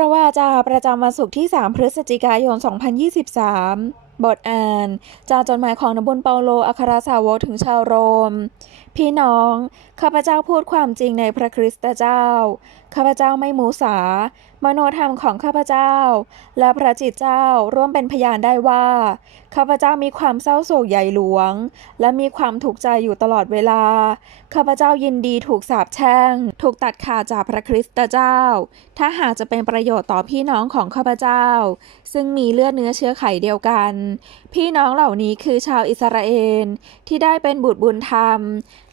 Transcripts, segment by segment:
ระวาจาประจำวันศุกร์ที่ 3 พฤศจิกายน 2023 บทอ่าน จากจดหมายของนบุญเปาโลอัครสาวกถึงชาวโรม พี่น้อง ข้าพเจ้าพูดความจริงในพระคริสตเจ้า ข้าพเจ้าไม่มูสา มโนธรรมของข้าพเจ้า และพระจิตเจ้าร่วมเป็นพยานได้ว่า ข้าพเจ้ามีความเศร้าโศกใหญ่หลวง และมีความถูกข์ใจอยู่ตลอดเวลา ข้าพเจ้ายินดีถูกสาปแช่ง ถูกตัดขาดจากพระคริสตเจ้า ถ้าหากจะเป็นประโยชน์ต่อพี่น้องของข้าพเจ้า ซึ่งมีเลือดเนื้อเชื้อไขเดียวกันพี่น้องเหล่านี้คือชาวอิสราเอลที่ได้เป็นบุตรบุญธรรม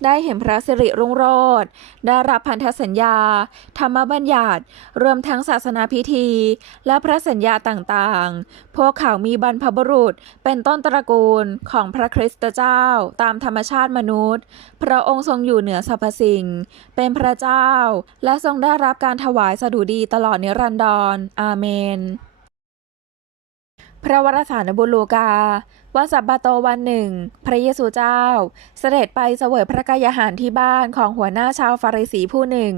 ได้เห็นพระสิริรุ่งโรจน์ได้รับพันธสัญญา ธรรมบัญญัติรวมทั้งศาสนาพิธี และพระสัญญาต่างๆ พวกเขามีบรรพบุรุษเป็นต้นตระกูลของพระคริสตเจ้าตามธรรมชาติมนุษย์ พระองค์ทรงอยู่เหนือสรรพสิ่ง เป็นพระเจ้า และทรงได้รับการถวายสดุดีตลอดนิรันดร อาเมน พระวรสารบุลูกาวันสับบาโตวันหนึ่ง พระเยซูเจ้า เสด็จไปเสวยพระกายอาหารที่บ้านของหัวหน้าชาวฟาริสีผู้หนึ่ง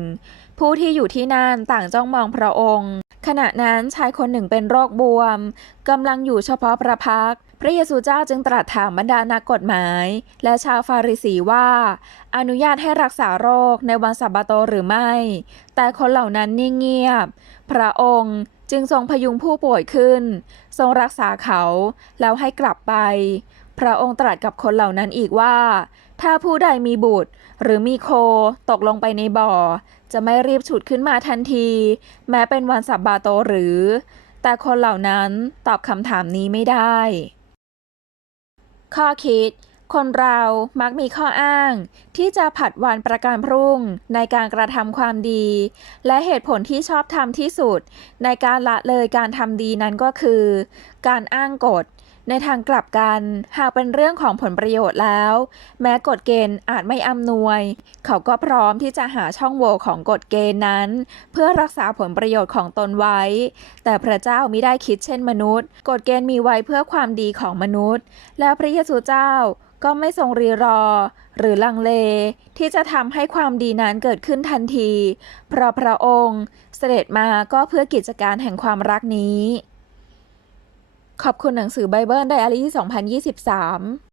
ผู้ที่อยู่ที่นั่นต่างจ้องมองพระองค์ ขณะนั้นชายคนหนึ่งเป็นโรคบวมกำลังอยู่เฉพาะพระพัก พระเยซูเจ้าจึงตรัสถามบรรดานักกฎหมาย และชาวฟาริสีว่า อนุญาตให้รักษาโรคในวันสับบาโตหรือไม่ แต่คนเหล่านั้นนิ่งเงียบ พระองค์ จึงทรงพยุงผู้ป่วยขึ้น ทรงรักษาเขาแล้วให้กลับไป พระองค์ตรัสกับคนเหล่านั้นอีกว่า ถ้าผู้ใดมีบุตร หรือมีโคตกลงไปในบ่อ จะไม่รีบฉุดขึ้นมาทันที แม้เป็นวันสับบาโตหรือ แต่คนเหล่านั้นตอบคำถามนี้ไม่ได้ ข้อคิด คนเรามักมีข้ออ้าง ที่จะผัดวันประกันพรุ่ง ในการกระทำความดี และเหตุผลที่ชอบทำที่สุด ในการละเลยการทำดีนั้นก็คือ การอ้างกฎในทางกลับกัน หากเป็นเรื่องของผลประโยชน์แล้ว แม้กฎเกณฑ์อาจไม่อำนวย เขาก็พร้อมที่จะหาช่องโหว่ของกฎเกณฑ์นั้น เพื่อรักษาผลประโยชน์ของตนไว้ แต่พระเจ้ามิได้คิดเช่นมนุษย์ กฎเกณฑ์มีไว้เพื่อความดีของมนุษย์ แล้วพระเยซูเจ้า ก็ไม่ทรงรีรอ หรือลังเล ที่จะทำให้ความดีนั้นเกิดขึ้นทันที เพราะพระองค์เสด็จมาก็เพื่อกิจการแห่งความรักนี้ ขอบคุณหนังสือไบเบิลไดอารี่ 2023